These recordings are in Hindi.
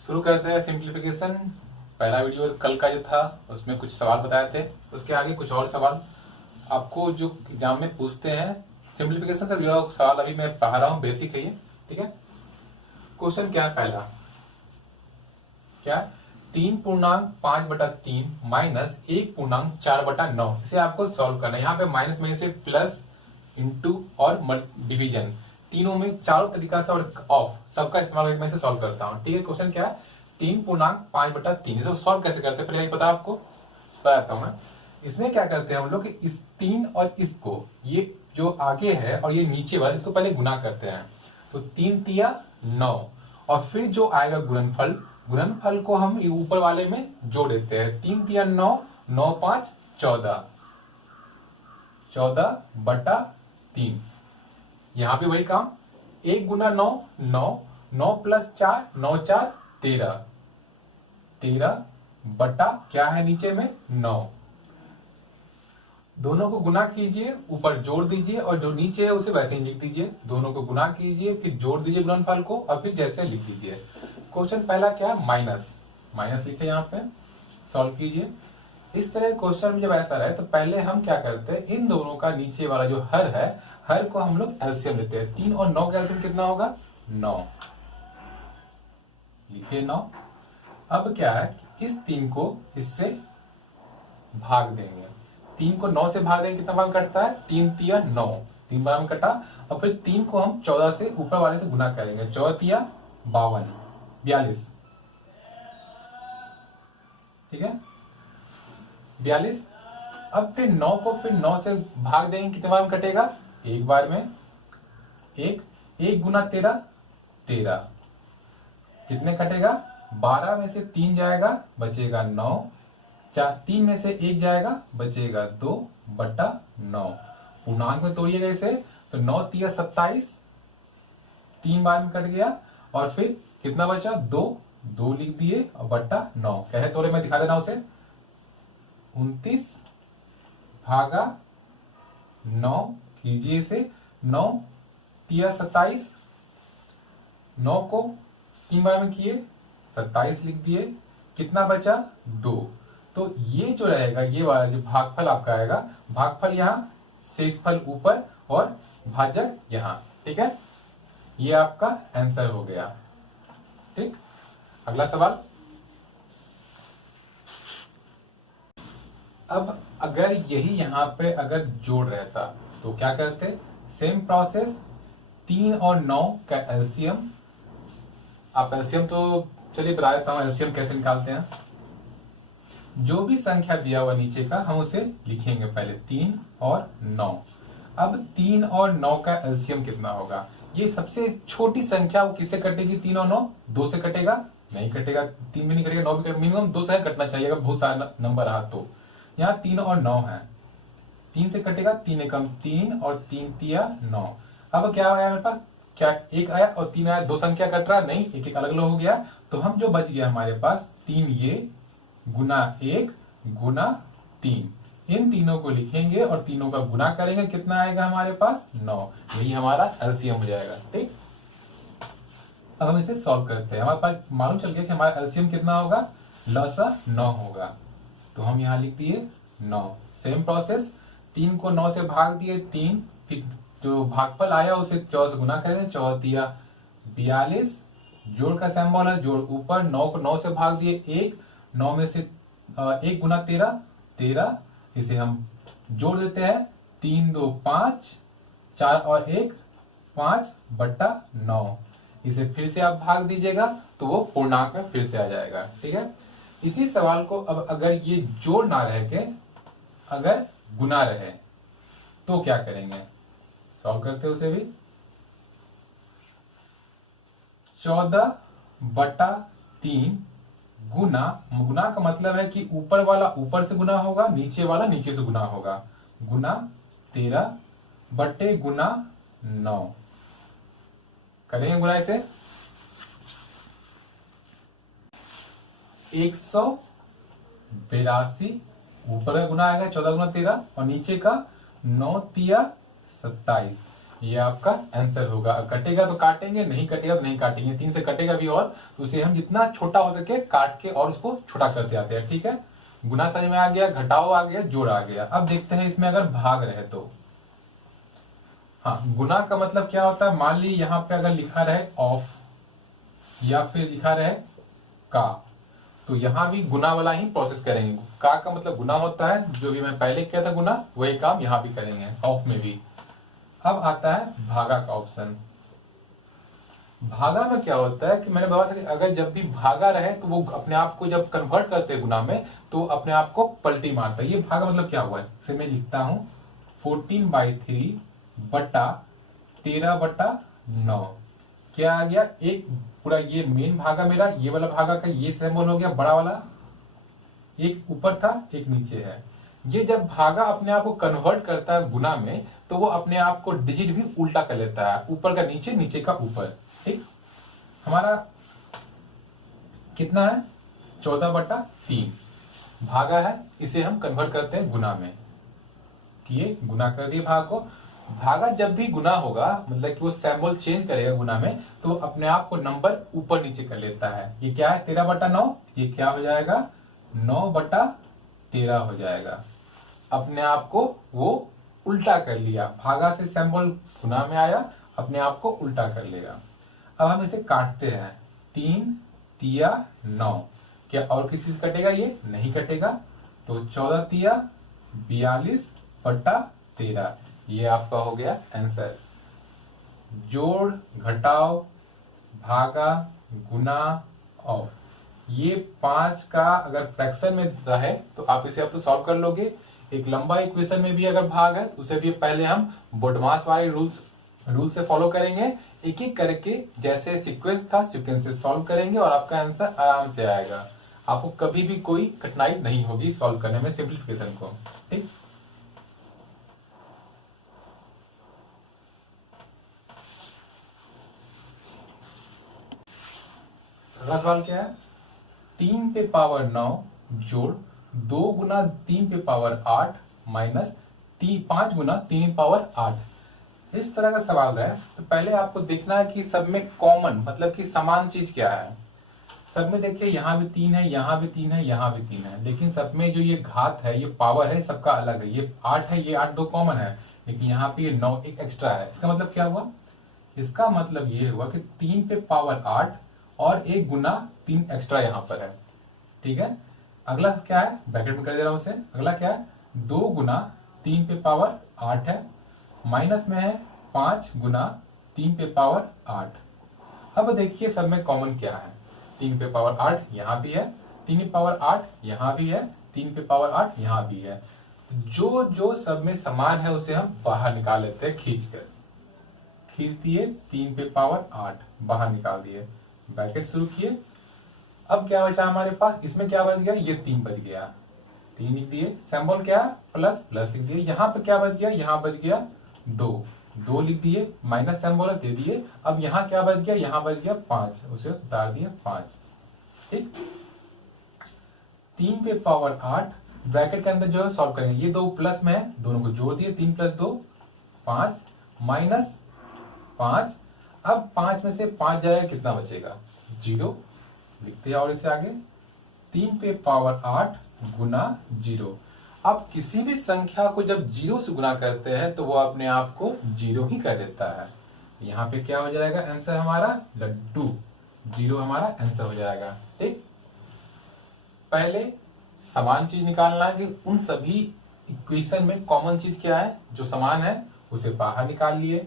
शुरू करते हैं सिंप्लीफिकेशन। पहला वीडियो कल का जो था उसमें कुछ सवाल बताए थे, उसके आगे कुछ और सवाल आपको जो एग्जाम में पूछते हैं। सिंप्लीफिकेशन से जुड़ा हुआ सवाल अभी मैं पढ़ा रहा हूँ, बेसिक है ये, ठीक है। क्वेश्चन क्या है पहला, क्या 3.5/3 माइनस 1.4/9, इसे आपको सॉल्व करना है। यहाँ पे माइनस में से प्लस, इंटू और डिवीजन, तीनों में चारों तरीका से और ऑफ सबका इस्तेमाल करके मैं इसे सॉल्व करता हूँ, ठीक है। क्वेश्चन क्या है 3.5/3, इसे सॉल्व कैसे करते हैं पहले पता आपको, बताता हूँ मैं। इसमें क्या करते हैं हम लोग, इस 3 और इसको, ये जो आगे है और ये नीचे वाला, इसको पहले गुना करते हैं। तो 3 तिया 9, और फिर जो आएगा गुणनफल, गुणनफल को हम ऊपर वाले में जोड़ देते हैं। 3 तिया 9, 9 5 14, 14/3। यहां पे वही काम, 1 गुना 9 9, 9 प्लस 4 9 4 13, 13 बटा क्या है नीचे में 9। दोनों को गुना कीजिए, ऊपर जोड़ दीजिए, और जो नीचे है उसे वैसे ही लिख दीजिए। दोनों को गुना कीजिए, फिर जोड़ दीजिए गुणनफल को, और फिर जैसे लिख दीजिए। क्वेश्चन पहला क्या है, माइनस, माइनस लिखे यहाँ पे, सॉल्व कीजिए। इस तरह क्वेश्चन में जब ऐसा रहे तो पहले हम क्या करते हैं, इन दोनों का नीचे वाला जो हर है, हर को हम लोग एलसीएम लेते हैं। 3 और 9 का एलसीएम कितना होगा, 9, लिखिए 9। अब क्या है, इस 3 को इससे भाग देंगे। 3 को 9 से भाग देंगे, कितना भाग कटता है, 3 तिया 9, 3 बार में कटा। और फिर 3 को हम 14 से ऊपर वाले से गुना करेंगे, 14 तिया 52, 42, ठीक है 42। अब फिर 9 को फिर 9 से भाग देंगे, कितने बार में कटेगा, एक बार में, एक, 1 गुना 13 13, कितने कटेगा, 12 में से 3 जाएगा बचेगा 9, 3 में से 1 जाएगा बचेगा 2/9। पूर्णांक में तोड़िएगा इसे, तो 9 तिया 27, 3 बार में कट गया, और फिर कितना बचा, 2, 2 लिख दिए और बट्टा 9, कहे तोड़े मैं दिखा दे रहा हूं उसे, 29 भागा 9 कीजिए इसे, 9 तिया 27, 9 को 3 बार में किए 27 लिख दिए, कितना बचा 2। तो ये जो रहेगा, ये वाला जो भागफल आपका आएगा, भागफल यहाँ, शेषफल ऊपर और भाजक यहाँ, ठीक है। ये आपका आंसर हो गया, ठीक। अगला सवाल, अब अगर यही यहाँ पे अगर जोड़ रहता तो क्या करते, सेम प्रोसेस, 3 और 9 का एलसीएम। आप एलसीएम तो चलिए बता देता हूं एलसीएम कैसे निकालते हैं। जो भी संख्या दिया हुआ नीचे का हम उसे लिखेंगे पहले, 3 और 9। अब 3 और 9 का एलसीएम कितना होगा, ये सबसे छोटी संख्या वो किससे कटेगी, 3 और 9, 2 से कटेगा, नहीं कटेगा, 3 भी नहीं कटेगा, 9 भी कटेगा, मिनिमम 2 से कटना चाहिए अगर बहुत सारा नंबर रहा तो। यहाँ 3 और 9 है, 3 से कटेगा, 3 एकम 3 और 3 तिया 9। अब क्या आया मेरे पास, क्या 1 आया और 3 आया, 2 संख्या कट रहा नहीं, एक एक अलग अलग हो गया। तो हम जो बच गया हमारे पास 3 ये गुना 1 गुना 3, इन तीनों को लिखेंगे और तीनों का गुना करेंगे, कितना आएगा हमारे पास 9, यही हमारा एलसीएम हो जाएगा, ठीक। अब हम इसे सॉल्व करते हैं, हमारे पास मालूम चल गया कि हमारा एलसीएम कितना होगा, लसा 9 होगा। तो हम यहाँ लिख दिए 9, सेम प्रोसेस, 3 को 9 से भाग दिए 3, फिर जो भागफल आया उसे 14 से गुना करेंगे, 14 तिया 42, जोड़ का सिंबल है, जोड़ ऊपर, 9 को 9 से भाग दिए 1, 9 में से 1 गुना 13 13, इसे हम जोड़ देते हैं, 3 2 5, 4 और 1 5/9। इसे फिर से आप भाग दीजिएगा तो वो पूर्णांक में फिर से आ जाएगा, ठीक है। इसी सवाल को अब अगर ये जोड़ ना रह के अगर गुना रहे तो क्या करेंगे, सॉल्व करते हैं उसे भी। 14/3 गुना, गुना का मतलब है कि ऊपर वाला ऊपर से गुना होगा, नीचे वाला नीचे से गुना होगा, गुना 13 बटे गुना 9, करेंगे गुना इसे, 182, ऊपर का गुना आएगा 14 गुना 13, और नीचे का 9 तिया 27। ये आपका आंसर होगा। कटेगा तो काटेंगे, नहीं कटेगा तो नहीं काटेंगे। 3 से कटेगा भी और तो उसे हम जितना छोटा हो सके काट के और उसको छोटा करते आते हैं। ठीक है, गुना समझ में आ गया, घटाओ आ गया, जोड़ आ गया। अब देखते हैं इसमें अगर भाग रहे तो। हाँ, गुना का मतलब क्या होता है, मान ली यहाँ पे अगर लिखा रहे ऑफ या फिर लिखा रहे का, तो यहां भी गुना वाला ही प्रोसेस करेंगे। का मतलब गुना होता है, जो भी मैं पहले किया था गुना वही काम यहां भी करेंगे, ऑफ में भी। अब आता है भागा का ऑप्शन। भागा में क्या होता है कि मैंने बताया था कि अगर जब भी भागा रहे तो वो अपने आप को जब कन्वर्ट करते हैं गुना में तो अपने आप को पलटी मारता है। ये भागा मतलब क्या हुआ है, इसे मैं लिखता हूं 14/3 बटा 13/9। क्या आ गया, एक पूरा ये मेन भागा मेरा, ये वाला भागा का ये सिंबल हो गया बड़ा वाला, एक ऊपर था एक नीचे है। ये जब भागा अपने आप को कन्वर्ट करता है गुना में तो वो अपने आप को डिजिट भी उल्टा कर लेता है, ऊपर का नीचे, नीचे का ऊपर। ठीक, हमारा कितना है 14/3 भागा है, इसे हम कन्वर्ट करते हैं गुना में। ये गुना कर दिए भाग को। भागा जब भी गुना होगा मतलब कि वो सिंबल चेंज करेगा गुना में तो अपने आप को नंबर ऊपर नीचे कर लेता है। ये क्या है 13/9, ये क्या हो जाएगा 9/13 हो जाएगा। अपने आप को वो उल्टा कर लिया, भागा से सिंबल गुना में आया, अपने आप को उल्टा कर लेगा। अब हम इसे काटते हैं, 3 तिया 9, क्या और किसी से कटेगा, ये नहीं कटेगा, तो 14 तिया 42/13, ये आपका हो गया आंसर। जोड़, घटाओ, भागा, गुना, ऑफ, ये 5 का अगर फ्रैक्शन में रहे तो आप इसे अब तो सॉल्व कर लोगे। एक लंबा इक्वेशन में भी अगर भाग है तो उसे भी पहले हम बोडमास वाले रूल से फॉलो करेंगे, एक एक करके जैसे सीक्वेंस था सीक्वेंस से सॉल्व करेंगे और आपका आंसर आराम से आएगा। आपको कभी भी कोई कठिनाई नहीं होगी सॉल्व करने में सिंप्लीफिकेशन को। ठीक, अगला सवाल क्या है, 3 पे पावर 9 जोड़ 2 गुना 3 पे पावर 8 माइनस 5 गुना 3 पे पावर 8। इस तरह का सवाल है तो पहले आपको देखना है कि सब में कॉमन मतलब कि समान चीज क्या है। सब में देखिए यहाँ भी 3 है, यहाँ भी 3 है, यहाँ भी 3 है, लेकिन सब में जो ये घात है, ये पावर है, सबका अलग है। ये 8 है, ये 8 दो कॉमन है, लेकिन यहाँ पे ये 9 एक एक्स्ट्रा है। इसका मतलब क्या हुआ, इसका मतलब ये हुआ कि 3 पे पावर 8 और 1 गुना 3 एक्स्ट्रा यहाँ पर है। ठीक है, अगला क्या है, ब्रैकेट में कर दे रहा हूं उसे। अगला क्या है, 2 गुना 3 पे पावर 8 है, माइनस में है 5 गुना 3 पे पावर 8। अब देखिए सब में कॉमन क्या है, 3 पे पावर 8 यहाँ भी है, 3 पे पावर 8 यहाँ भी है, 3 पे पावर 8 यहाँ भी है। जो जो सब में समान है उसे हम बाहर निकाल लेते हैं, खींच दिए, 3 पे पावर 8 बाहर निकाल दिए, ब्रैकेट शुरू किए। अब क्या बचा हमारे पास, इसमें क्या बच गया, ये 3 बच गया, 3 लिख दिए, सिंबल क्या प्लस प्लस लिख दिए। यहाँ पे क्या बच गया, यहाँ बच गया 2 लिख दिए, माइनस सिंबल दे दिए। अब यहाँ क्या बच गया, यहाँ बच गया 5, उसे उतार दिए 5। ठीक, 3 पे पावर 8 ब्रैकेट के अंदर जो है सॉल्व करेंगे, ये 2 प्लस में है, दोनों को जोड़ दिए, 3 + 2 5 माइनस 5। अब 5 में से 5 जाएगा, कितना बचेगा 0, लिखते हैं और इसे आगे 3 पे पावर 8 गुना 0। अब किसी भी संख्या को जब 0 से गुना करते हैं तो वो अपने आप को 0 ही कर देता है। यहाँ पे क्या हो जाएगा आंसर हमारा, लड्डू, 0 हमारा आंसर हो जाएगा। ठीक, पहले समान चीज निकालना है कि उन सभी इक्वेशन में कॉमन चीज क्या है, जो समान है उसे बाहर निकाल लिए।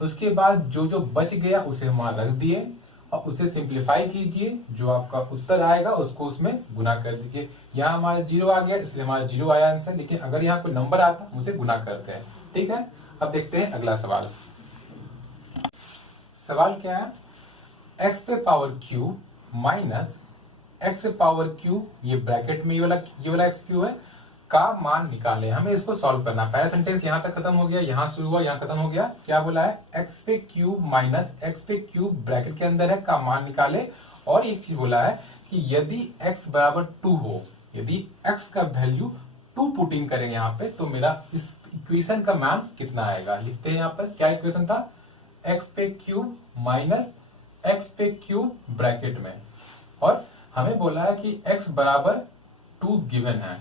उसके बाद जो जो बच गया उसे वहां रख दिए और उसे सिंप्लीफाई कीजिए, जो आपका उत्तर आएगा उसको उसमें गुना कर दीजिए। यहाँ हमारा 0 आ गया इसलिए हमारा 0 आया आंसर, लेकिन अगर यहाँ कोई नंबर आता उसे गुना करते हैं। ठीक है, अब देखते हैं अगला सवाल। सवाल क्या है, x पे पावर क्यू माइनस x पे पावर क्यू, ये ब्रैकेट में ये वाला x क्यू है, का मान निकाले। हमें इसको सॉल्व करना। पहला सेंटेंस यहाँ तक खत्म हो गया, यहाँ शुरू हुआ, यहाँ खत्म हो गया। क्या बोला है, x पे क्यूब माइनस x पे क्यूब ब्रैकेट के अंदर है, का मान निकाले। और एक चीज बोला है कि यदि x बराबर 2 हो, यदि x का वैल्यू 2 पुटिंग करेंगे यहाँ पे, तो मेरा इस इक्वेशन का मान कितना आएगा, लिखते हैं यहाँ पर। क्या इक्वेशन था, एक्स पे क्यूब माइनस एक्स पे क्यूब ब्रैकेट में, और हमें बोला है कि x बराबर 2 गिवन है।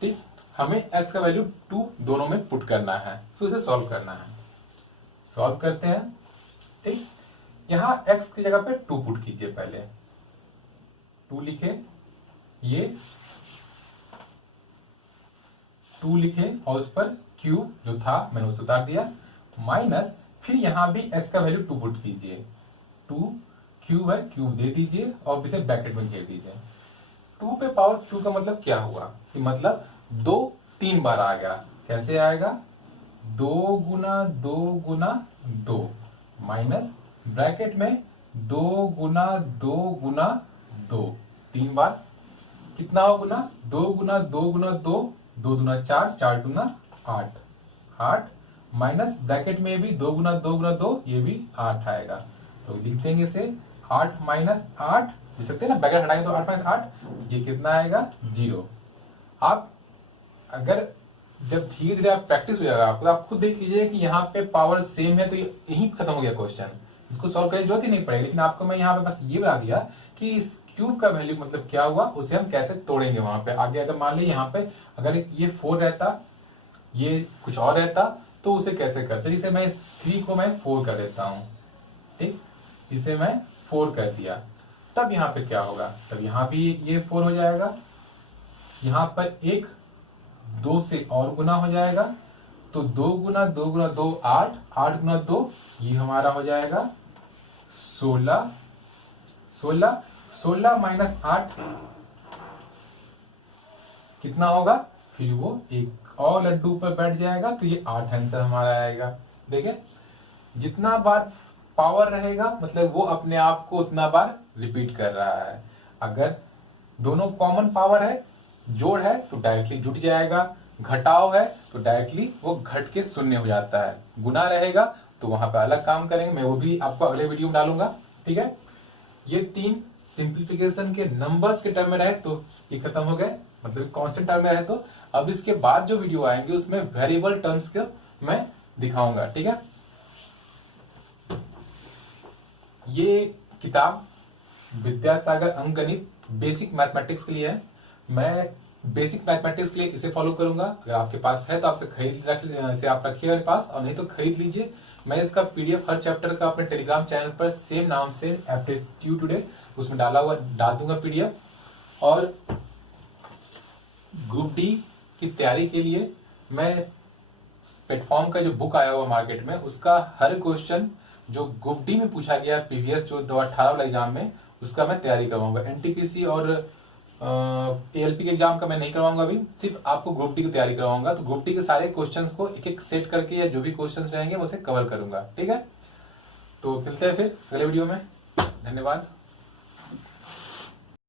ठीक, हमें x का वैल्यू 2 दोनों में पुट करना है, फिर उसे सॉल्व करना है। सॉल्व करते हैं। ठीक, यहां x की जगह पे 2 पुट कीजिए, पहले 2 लिखे, ये 2 लिखे और उस पर क्यूब जो था मैंने उसे उतार दिया, माइनस फिर यहां भी x का वैल्यू 2 पुट कीजिए, 2 क्यूब है, क्यूब दे दीजिए और इसे ब्रैकेट में घेर दीजिए। 2 पे पावर 2 का मतलब क्या हुआ कि मतलब 2 3 बार आ गया। कैसे आएगा, 2 गुना 2 गुना 2 माइनस ब्रैकेट में 2 गुना 2 गुना 2, 3 बार कितना हो गुना, 2 गुना 2 गुना 2, 2 गुना 4, 4 गुना 8, 8 माइनस ब्रैकेट में भी 2 गुना 2 गुना 2, ये भी 8 आएगा। तो लिख देंगे इसे 8 माइनस 8, लिख सकते हैं ना, ब्रैकेट हटाएंगे तो 8 माइनस 8, ये कितना आएगा 0। आप अगर जब धीरे धीरे आप प्रैक्टिस हो जाएगा आपको, आप खुद देख लीजिए कि यहाँ पे पावर सेम है, तो यही खत्म हो गया क्वेश्चन, इसको सॉल्व करने की जरूरत ही नहीं पड़ेगी। लेकिन आपको मैं यहाँ पे बस ये बता दिया कि इस क्यूब का वैल्यू मतलब क्या हुआ, उसे हम कैसे तोड़ेंगे वहां पे आगे। अगर मान लीजिए यहाँ पे अगर ये 4 रहता, ये कुछ और रहता, तो उसे कैसे करते, जिसे मैं इस 3 को मैं 4 कर देता हूं। ठीक, इसे मैं 4 कर दिया, तब यहाँ पे क्या होगा, तब यहाँ भी ये 4 हो जाएगा, यहाँ पर एक 2 से और गुना हो जाएगा, तो 2 गुना 2 गुना 2 8, 8 गुना 2 ये हमारा हो जाएगा 16, 16, 16 माइनस 8 कितना होगा, फिर वो एक और लड्डू पर बैठ जाएगा, तो ये 8 आंसर हमारा आएगा। देखिए जितना बार पावर रहेगा मतलब वो अपने आप को उतना बार रिपीट कर रहा है। अगर दोनों कॉमन पावर है, जोड़ है तो डायरेक्टली जुट जाएगा, घटाव है तो डायरेक्टली वो घट के शून्य हो जाता है, गुना रहेगा तो वहां पे अलग काम करेंगे, मैं वो भी आपको अगले वीडियो में डालूंगा। ठीक है, ये 3 सिंप्लीफिकेशन के नंबर्स के टर्म में रहे तो ये खत्म हो गए, मतलब कांस्टेंट टर्म में रहे तो अब इसके बाद जो वीडियो आएंगे उसमें वेरिएबल टर्म्स के मैं दिखाऊंगा। ठीक है, ये किताब विद्यासागर अंकगणित बेसिक मैथमेटिक्स के लिए है। मैं बेसिक मैथमेटिक्स के लिए इसे फॉलो करूंगा, अगर आपके पास है तो आपसे इसे आप रखिए मेरे पास, और नहीं तो खरीद लीजिए। मैं इसका पीडीएफ हर चैप्टर का अपने टेलीग्राम चैनल पर सेम नाम से एप्टीट्यूड टुडे उसमें डाल दूंगा पीडीएफ। और ग्रुप डी की तैयारी के लिए मैं प्लेटफॉर्म का जो बुक आया हुआ मार्केट में, उसका हर क्वेश्चन जो ग्रुप डी में पूछा गया प्रीवियस जो 2018 वाला एग्जाम में, उसका मैं तैयारी करवाऊंगा। एनटीपीसी और एएलपी के एग्जाम का मैं नहीं करवाऊंगा, अभी सिर्फ आपको ग्रुप डी की तैयारी करवाऊंगा। तो ग्रुप डी के सारे क्वेश्चंस को एक एक सेट करके या जो भी क्वेश्चंस रहेंगे उसे कवर करूंगा। ठीक है, तो मिलते हैं फिर अगले वीडियो में। धन्यवाद।